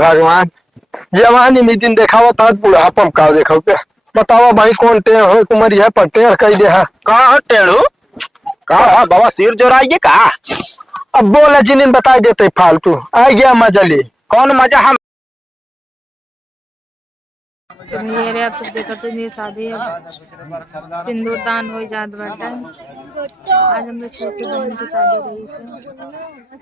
भगवान जवानी में दिन देखावा था बुढ़ापा का देखो के बतावा भाई कौन टेढ़ हो कुमारी है पर टेढ़ कही दे है कहा टेढ़ू कहा बाबा सिर जोराइए का। अब बोले जिनिन बता देते फालतू आ गया मजा ले कौन मजा हम ये रे आप सब देखते हैं, ये शादी अब सिंदूर दान हो जात बाटे। आज हम लोग छोटी बहन की शादी रही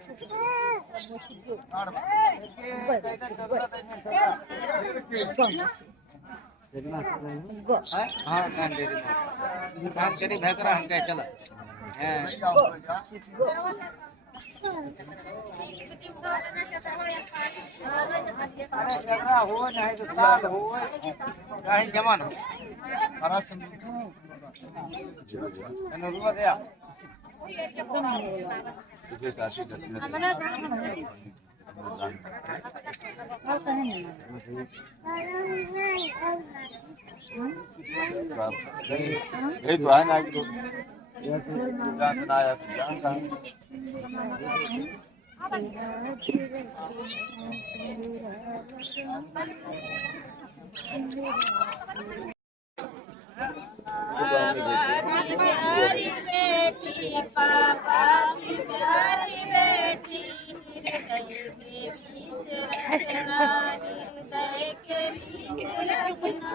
प्यारी बेटी पापा की प्यारी बेटी हृदय के बीच रखना हृदय के बीच रखना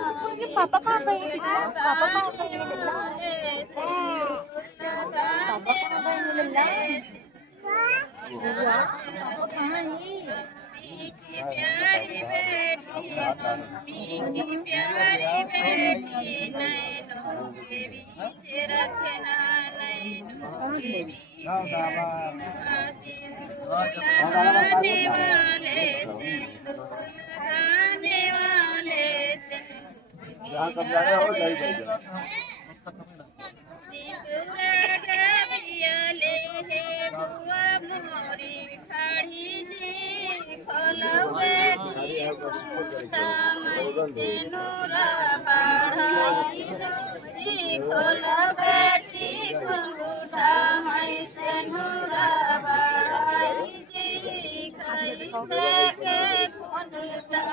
पापा कहाँ गए पापा कहाँ गए प्यारी बेटी नैनों के बीच रखना नैनों के बीच लगाने वाले बुआ मोरी ठाड़ी जी खोलो बेटी घुंघटा से नूरा बढ़ाई जी खोलो बेटी घुंघटा से नूरा बढ़ाई जी कैसे के घुंघटा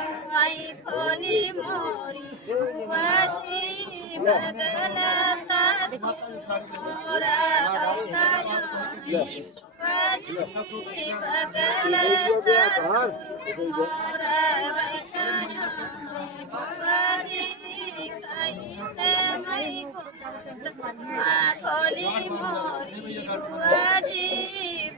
खोली मोरी बुआ जी बगल मोरा खोली मोरी बुआ जी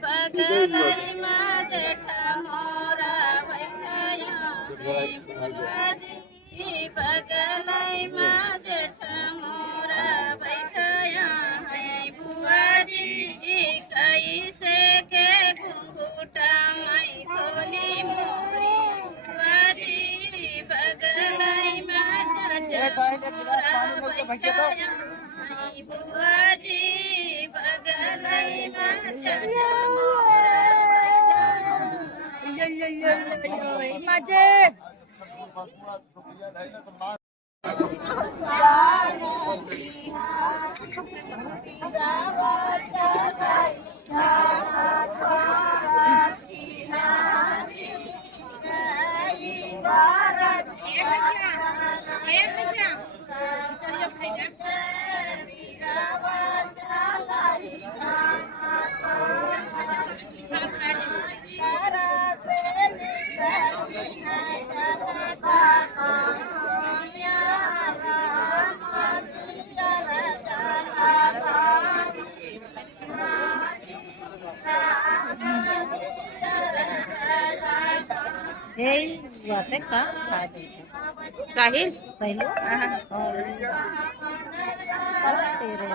बगल में जेठा मोरा बैठाया बुआ जी बगल में जेठा मोरा बैठाया है बुआ जी कैसे के घुंघटा मैं खोली मोरी बुआ जी बगल में चाचा मोरा बैठाया है बुआ जी बगल में चाचा मोरा बैठाया मजे वाटे का साहिल साहिल तेरे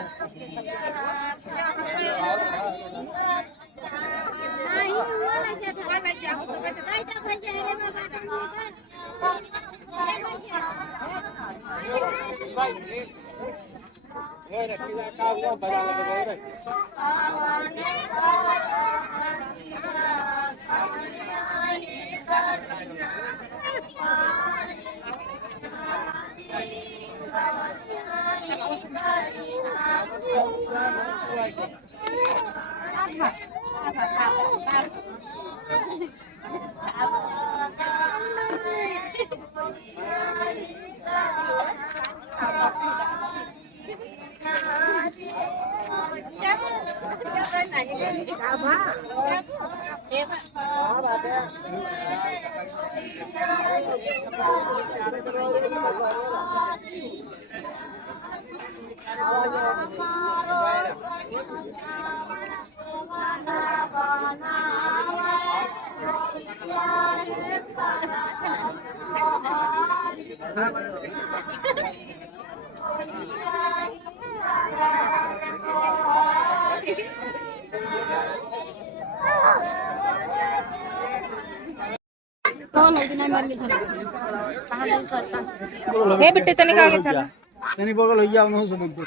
हे बेटे तनिक आगे चल। नहीं बगल हो गया उन्होंने समझ दो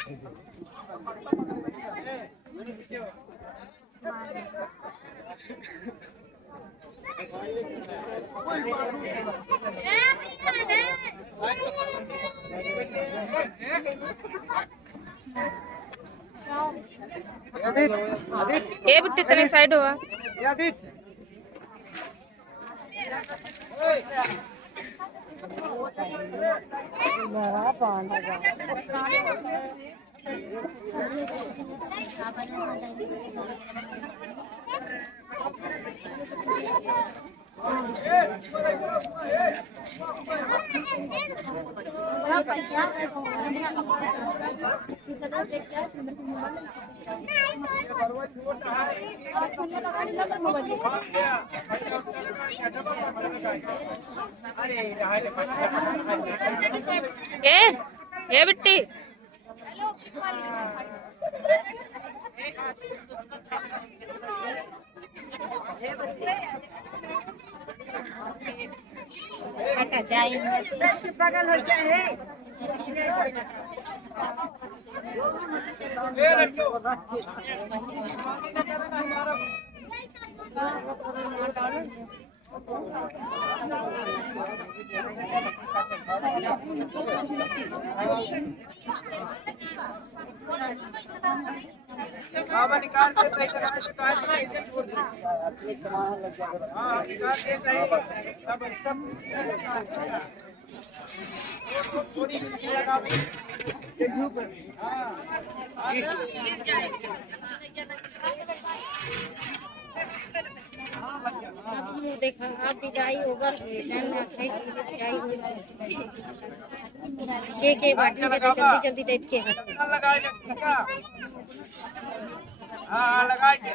हे बेटे तनिक साइड हुआ। ए बिट्टी बगल हो जाए निकाल देखा आप विदाई होगा के बाटी के जल्दी जल्दी देख के हां लगा के